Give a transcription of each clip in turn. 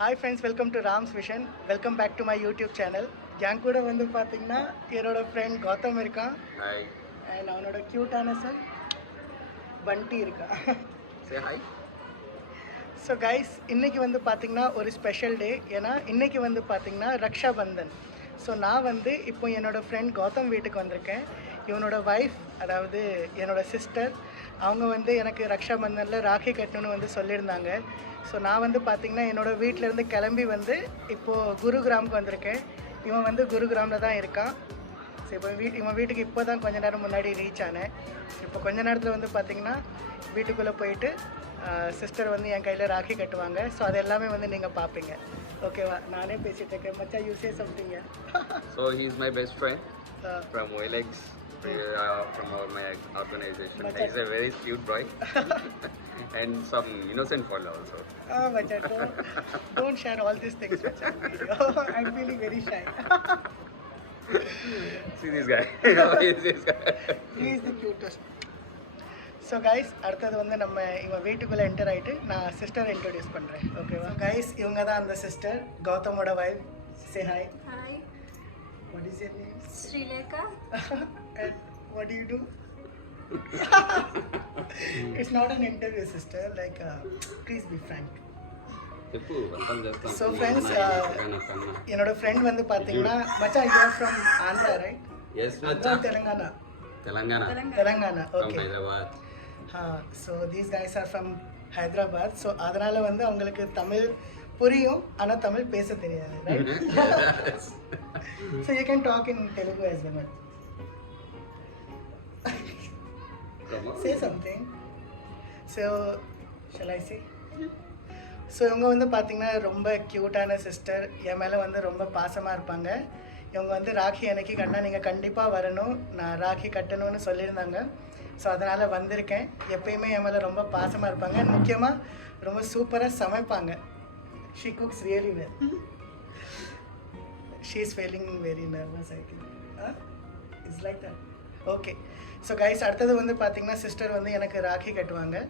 Hi friends, welcome to Ram's vision. Welcome back to my YouTube channel. என் கூட வந்து பார்த்தீங்கன்னா என்னோட ஃப்ரெண்ட் கௌதம் இருக்கான். ஹாய். அண்ட் அவனோட க்யூட்டான சன் பண்டி இருக்கான். Say hi. ஸோ கைஸ், இன்றைக்கி வந்து பார்த்திங்கன்னா ஒரு ஸ்பெஷல் டே. ஏன்னா இன்றைக்கி வந்து பார்த்திங்கன்னா ரக்ஷா பந்தன். ஸோ நான் வந்து இப்போ என்னோடய ஃப்ரெண்ட் கௌதம் வீட்டுக்கு வந்திருக்கேன். இவனோட ஒய்ஃப், அதாவது என்னோடய சிஸ்டர், அவங்க வந்து எனக்கு ரக்ஷா பந்தனில் ராக்கி கட்டணும்னு வந்து சொல்லியிருந்தாங்க. ஸோ நான் வந்து பார்த்திங்கன்னா என்னோடய வீட்டிலேருந்து கிளம்பி வந்து இப்போது குருகிராமுக்கு வந்திருக்கேன். இவன் வந்து குருகிராமில் தான் இருக்கான். ஸோ இப்போ இவன் வீட்டுக்கு இப்போ தான் கொஞ்ச நேரம் முன்னாடி ரீச் ஆனேன். இப்போ கொஞ்ச நேரத்தில் வந்து பார்த்திங்கன்னா வீட்டுக்குள்ளே போயிட்டு சிஸ்டர் வந்து என் கையில் ராக்கி கட்டுவாங்க. ஸோ அது எல்லாமே வந்து நீங்கள் பார்ப்பீங்க. ஓகேவா? நானே பேசிகிட்டு இருக்கேன். மச்சா, you say something. So he is my best friend from OLX, from my organization. He is a very cute boy and some innocent fellow also. Macha, don't share all these things, Macha. I'm feeling very shy. See this guy. How is this guy? He is the cutest. So guys, அடுத்தது வந்து நம்ம இவன் வீட்டுக்குள்ளே enter ஆகிட்டு நான் சிஸ்டரை introduce பண்ணுறேன். ஓகேவா guys? இவங்க தான் அந்த சிஸ்டர், கௌதமோட wife. Say hi. Hi. What is your name? Srilekha. And what do you do? It's not an interview, sister. Like, please be frank. చెప్పు అంతం చేస్తాం. So friends, என்னோட ஃப்ரெண்ட் வந்து பார்த்தீங்கன்னா மச்சா, you are from Andhra, right? Yes மச்சா. Telangana. Telangana. Okay. From Hyderabad. So these guys are from Hyderabad. So அதனால் வந்து அவங்களுக்கு தமிழ் புரியும், ஆனால் தமிழ் பேச தெரியாது, right? So you can talk in Telugu as well. Say something. So shall I say? So இவங்க வந்து பார்த்திங்கன்னா ரொம்ப க்யூட்டான சிஸ்டர். என் மேலே வந்து ரொம்ப பாசமாக இருப்பாங்க. இவங்க வந்து ராக்கி அன்னைக்கு கண்ணா நீங்கள் கண்டிப்பாக வரணும், நான் ராக்கி கட்டணும்னு சொல்லியிருந்தாங்க. ஸோ அதனால் வந்திருக்கேன். எப்பயுமே என் மேலே ரொம்ப பாசமாக இருப்பாங்க. முக்கியமாக ரொம்ப சூப்பராக சமைப்பாங்க. She cooks really well. She is feeling very nervous, I think. It's like that. Okay. So guys, அடுத்தது வந்து பார்த்திங்கன்னா சிஸ்டர் வந்து எனக்கு ராக்கி கட்டுவாங்க.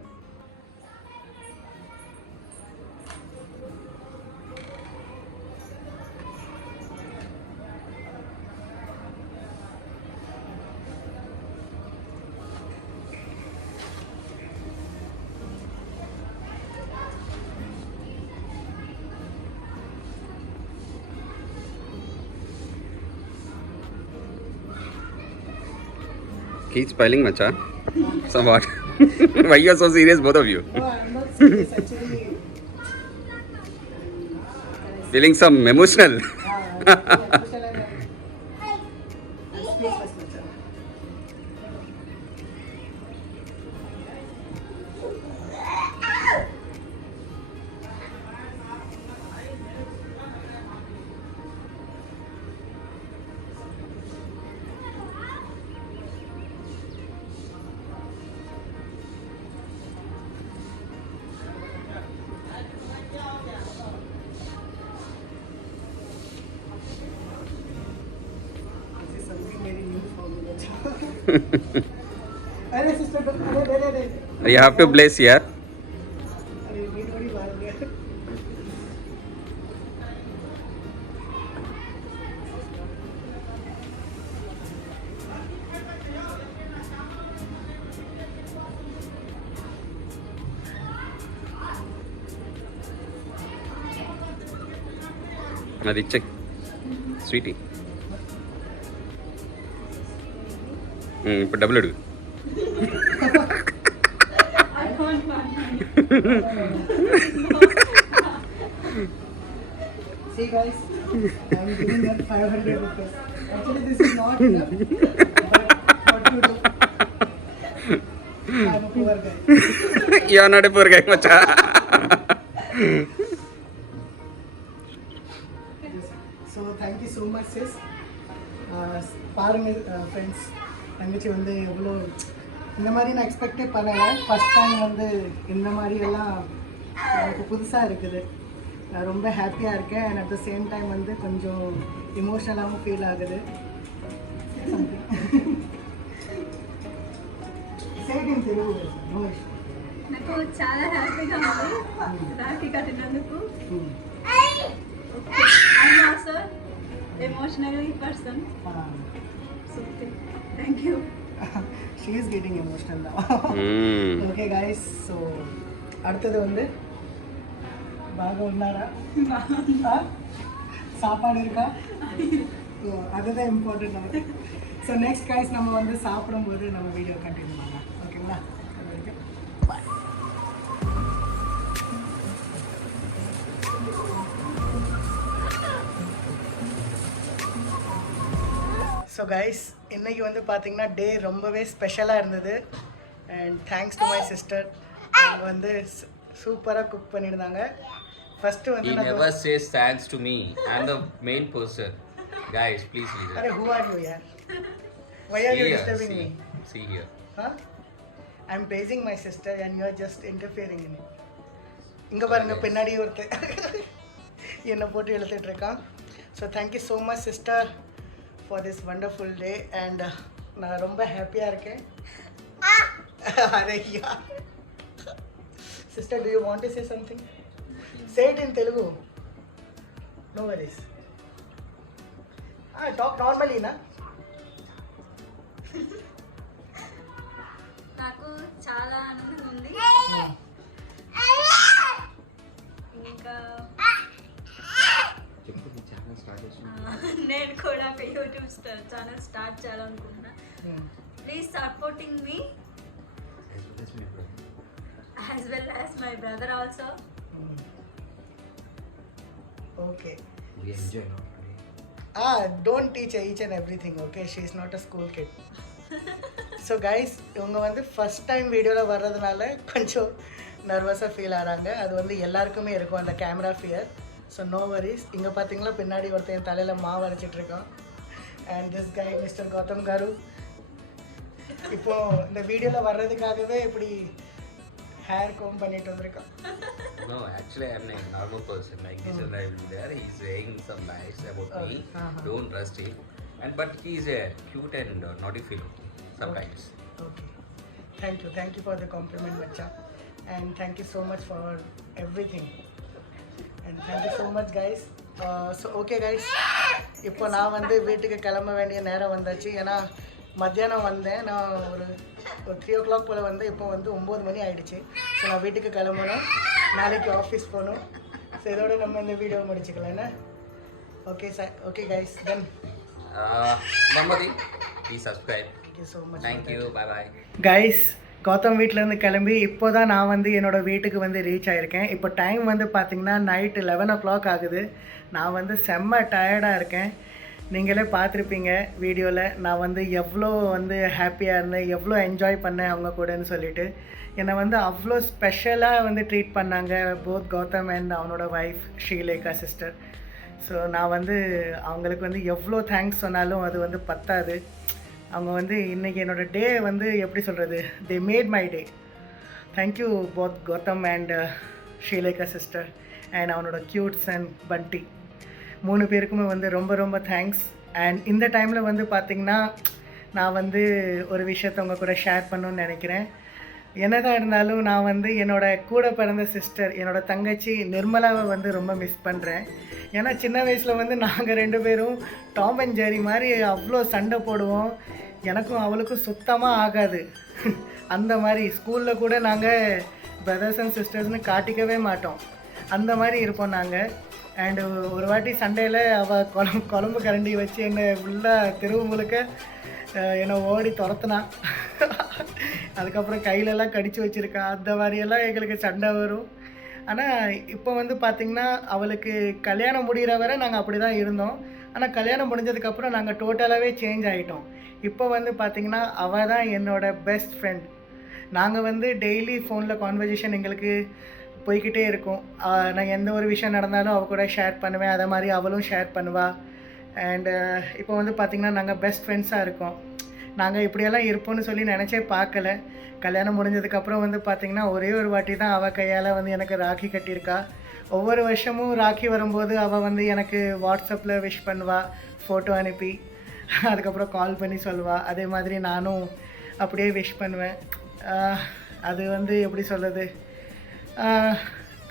Keep smiling macha. Somewhat. Why you are so serious, both of you? No, I'm not serious, actually. Feeling some emotional. अरे sister, अरे You have to bless here. अरे need बड़ी मार गया. అది చెక్ స్వీటీ. ఇప్పుడు డబ్బులు అడుగు. I want money. See guys, I'm giving them 500 rupees. Actually this is not enough, but what to do? I'm a poor guy. You are not a poor guy, macha. So thank you so much sis. பாருங்க friends, தங்கச்சி வந்து எவ்வளோ இந்த மாதிரி நான் எக்ஸ்பெக்டே பண்ணலை. First time வந்து இந்த மாதிரி எல்லாம் எனக்கு புதுசாக இருக்குது. நான் ரொம்ப ஹாப்பியாக இருக்கேன். And at the same time வந்து கொஞ்சம் இமோஷனலாகவும் ஃபீல் ஆகுது. సేటింగ్ తెలుగు నాకు చాలా హ్యాపీగా ఉంది Rakhi కట్టినందుకు. emotionally person. Ah, So thank you. she is getting emotional now. Mm. Okay guys, so அடுத்தது வந்து பாகம் ఉన్నారా சாப்பாடு இருக்கா ஓ அதுதான் இம்பார்ட்டன்ட் நமக்கு. ஸோ நெக்ஸ்ட் கைஸ் நம்ம வந்து சாப்பிடும்போது நம்ம வீடியோ கண்டினியூ பண்ணலாம் ஓகேங்களா. அது வரைக்கும் பாய். ஸோ கைஸ் இன்னைக்கு வந்து பார்த்தீங்கன்னா டே ரொம்பவே ஸ்பெஷலாக இருந்தது. And thanks to my sister. அவங்க வந்து சூப்பராக குக் பண்ணியிருந்தாங்க. ஃபஸ்ட்டு வந்து He never says thanks to me. I'm the main person. Guys, please leave array it. who are you yaar? Why are you See here, disturbing see. me? See here. Huh? I'm praising my sister and you are just interfering in it. இங்க பாருங்க பின்னாடி ஒருத்தர் என்ன போட்டு இழுத்துட்டு இருக்கான். So thank you so much sister for this wonderful day. And நான் ரொம்ப ஹாப்பியாக இருக்கேன். Array yeah sister, do you want to say something? Say it in Telugu. No worries. Talk normally na. నాకు చాలా ఆనందంగా ఉంది. ఇంకా నేను కూడా ఒక యూట్యూబ్ ఛానల్ స్టార్ట్ చేయాలనుకుంటున్నా. Please supporting me as well as my brother also. Okay. We enjoy now. Don't teach her each and everything, okay? She is not a school kid. So guys, இவங்க வந்து first time வீடியோவில் வர்றதுனால கொஞ்சம் நர்வஸாக feel ஆகிறாங்க. அது வந்து எல்லாருக்குமே இருக்கும் அந்த camera fear. So no worries. இங்கே பார்த்தீங்களா பின்னாடி ஒருத்தன் தலையில் மாவு அரைச்சிட்ருக்கான். And this guy mister Gautam garu இப்போது இந்த வீடியோவில் வர்றதுக்காகவே இப்படி ஹேர் கோம் பண்ணிட்டு வந்திருக்கான். No, actually I'm a normal person. Like this and I will there. He's saying some nice about me. Don't trust him. And but he's a cute and naughty fellow sometimes. Okay. Thank you for the compliment, Bacha. And thank you so much for everything. And thank you so much guys. So okay guys, இப்போ நான் வந்து வீட்டுக்கு கிளம்ப வேண்டிய நேரம் வந்தாச்சு. ஏன்னா மத்தியானம் வந்தேன் நான் ஒரு 3 o'clock போல் வந்து இப்போ வந்து 9 மணி ஆகிடுச்சு. ஸோ நான் வீட்டுக்கு கிளம்பணும், நாளைக்கு ஆஃபீஸ் போகணும். ஸோ இதோட நம்ம இந்த வீடியோ முடிச்சுக்கலாம் என்ன. Okay sir, okay guys then Mamadi, please subscribe. Thank you so much. Thank you. Bye bye. Guys Gautam வீட்டிலேருந்து கிளம்பி இப்போ தான் நான் வந்து என்னோடய வீட்டுக்கு வந்து ரீச் ஆகிருக்கேன். இப்போ டைம் வந்து பார்த்திங்கன்னா நைட்டு 11 o'clock ஆகுது. நான் வந்து செம்ம டயர்டாக இருக்கேன். நீங்களே பார்த்துருப்பீங்க வீடியோவில் நான் வந்து எவ்வளோ வந்து ஹாப்பியாக இருந்தேன், எவ்வளோ என்ஜாய் பண்ணேன் அவங்க கூடன்னு சொல்லிட்டு. என்னை வந்து அவ்வளோ ஸ்பெஷலாக வந்து ட்ரீட் பண்ணாங்க போத் கௌதம் அண்ட் அவனோட ஒய்ஃப் ஸ்ரீலேகா சிஸ்டர். ஸோ நான் வந்து அவங்களுக்கு வந்து எவ்வளோ தேங்க்ஸ் சொன்னாலும் அது வந்து பத்தாது. அவங்க வந்து இன்றைக்கி என்னோடய டே வந்து எப்படி சொல்கிறது, they made my day. Thank you both Gautam and Srilekha sister and அவனோட க்யூட்ஸ் அண்ட் பண்டி 3 பேருக்குமே வந்து ரொம்ப ரொம்ப தேங்க்ஸ். அண்ட் இந்த டைமில் வந்து பார்த்திங்கன்னா நான் வந்து ஒரு விஷயத்த உங்கள் கூட ஷேர் பண்ணணுன்னு நினைக்கிறேன். என்னதான் இருந்தாலும் நான் வந்து என்னோடய கூட பிறந்த சிஸ்டர், என்னோடய தங்கச்சி நிர்மலாவை வந்து ரொம்ப மிஸ் பண்ணுறேன். ஏன்னா சின்ன வயசில் வந்து நாங்கள் 2 பேரும் டாம் அண்ட் ஜெரி மாதிரி அவ்வளோ சண்டை போடுவோம். எனக்கும் அவளுக்கும் சுத்தமாக ஆகாது. அந்த மாதிரி ஸ்கூலில் கூட நாங்கள் பிரதர்ஸ் அண்ட் சிஸ்டர்ஸ்னு காட்டிக்கவே மாட்டோம். அந்த மாதிரி இருப்போம் நாங்கள். அண்டு ஒரு வாட்டி சண்டையில் அவள் குழம்பு கரண்டி வச்சு என்னை ஃபுல்லாக தெருவு முழுக்க என்னை ஓடி துரத்துனா. அதுக்கப்புறம் கையிலெல்லாம் கடிச்சு வச்சுருக்கா. அந்த மாதிரியெல்லாம் எங்களுக்கு சண்டை வரும். ஆனால் இப்போ வந்து பார்த்திங்கன்னா அவளுக்கு கல்யாணம் முடிகிற வரை நாங்கள் அப்படி தான் இருந்தோம். ஆனால் கல்யாணம் முடிஞ்சதுக்கப்புறம் நாங்கள் டோட்டலாகவே சேஞ்ச் ஆகிட்டோம். இப்போ வந்து பார்த்திங்கன்னா அவள் தான் என்னோடய பெஸ்ட் ஃப்ரெண்ட். நாங்கள் வந்து டெய்லி ஃபோனில் கான்வர்சேஷன் எங்களுக்கு போய்கிட்டே இருக்கும். நான் எந்த ஒரு விஷயம் நடந்தாலும் அவள் கூட ஷேர் பண்ணுவேன், அதே மாதிரி அவளும் ஷேர் பண்ணுவாள். அண்டு இப்போ வந்து பார்த்திங்கன்னா நாங்கள் பெஸ்ட் ஃப்ரெண்ட்ஸாக இருக்கோம். நாங்கள் இப்படியெல்லாம் இருப்போம்னு சொல்லி நினச்சே பார்க்கல. கல்யாணம் முடிஞ்சதுக்கப்புறம் வந்து பார்த்திங்கன்னா ஒரே ஒரு வாட்டி தான் அவள் கையால் வந்து எனக்கு ராக்கி கட்டியிருக்கா. ஒவ்வொரு வருஷமும் ராக்கி வரும்போது அவள் வந்து எனக்கு வாட்ஸ்அப்பில் விஷ் பண்ணுவாள், ஃபோட்டோ அனுப்பி. அதுக்கப்புறம் கால் பண்ணி சொல்லுவாள். அதே மாதிரி நானும் அப்படியே விஷ் பண்ணுவேன். அது வந்து எப்படி சொல்கிறது,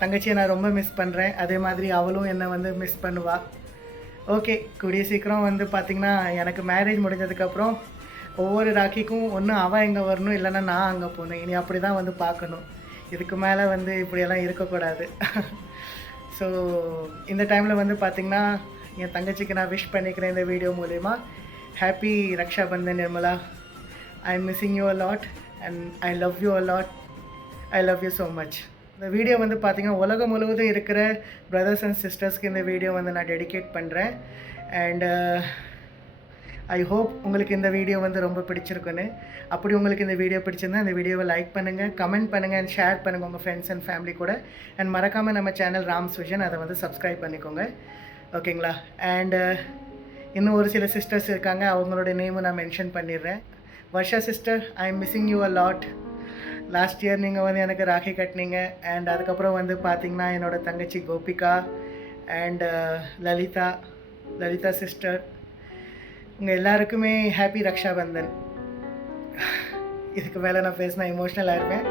தங்கச்சியை நான் ரொம்ப மிஸ் பண்ணுறேன். அதே மாதிரி அவளும் என்னை வந்து மிஸ் பண்ணுவாள். ஓகே, கூடிய சீக்கிரம் வந்து பார்த்திங்கன்னா எனக்கு மேரேஜ் முடிஞ்சதுக்கப்புறம் ஒவ்வொரு ராக்கிக்கும் ஒன்று அவள் எங்கே வரணும், இல்லைன்னா நான் அங்கே போகணும். இனி அப்படி தான் வந்து பார்க்கணும். இதுக்கு மேலே வந்து இப்படியெல்லாம் இருக்கக்கூடாது. ஸோ இந்த டைமில் வந்து பார்த்திங்கன்னா என் தங்கச்சிக்கு நான் விஷ் பண்ணிக்கிறேன் இந்த வீடியோ மூலயமா. Happy Raksha Bandhan Nirmala. I am missing you a lot and I love you a lot. I love you so much. இந்த வீடியோ வந்து பார்த்திங்கன்னா உலகம் முழுவதும் இருக்கிற பிரதர்ஸ் அண்ட் சிஸ்டர்ஸ்க்கு இந்த வீடியோ வந்து நான் டெடிகேட் பண்ணுறேன். அண்ட் ஐ ஹோப் உங்களுக்கு இந்த வீடியோ வந்து ரொம்ப பிடிச்சிருக்குன்னு. அப்படி உங்களுக்கு இந்த வீடியோ பிடிச்சிருந்தா இந்த வீடியோவை லைக் பண்ணுங்கள், கமெண்ட் பண்ணுங்கள் அண்ட் ஷேர் பண்ணுங்கள் உங்கள் ஃப்ரெண்ட்ஸ் அண்ட் ஃபேமிலி கூட. அண்ட் மறக்காமல் நம்ம சேனல் ராம்ஸ் விஷன் அதை வந்து சப்ஸ்கிரைப் பண்ணிக்கோங்க. ஓகேங்களா? அண்ட் இன்னும் ஒரு சில சிஸ்டர்ஸ் இருக்காங்க, அவங்களோட நேமும் நான் மென்ஷன் பண்ணிடுறேன். Varsha sister, I am missing you a lot. Last year நீங்கள் வந்து எனக்கு ராக்கி கட்டினீங்க. அண்ட் அதுக்கப்புறம் வந்து பார்த்திங்கன்னா என்னோடய தங்கச்சி கோபிகா அண்ட் லலிதா சிஸ்டர், உங்கள் எல்லாருக்குமே ஹாப்பி ரக்ஷா பந்தன். இதுக்கு மேலே நான் பேசினா எமோஷ்னல் ஆகிருப்பேன்.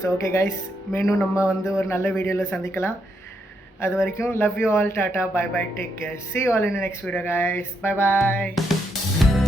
ஸோ ஓகே கைஸ், மீண்டும் நம்ம வந்து ஒரு நல்ல வீடியோவில் சந்திக்கலாம். அது வரைக்கும் love you all, tata, bye bye, take care. see you all in the next video guys. Bye bye.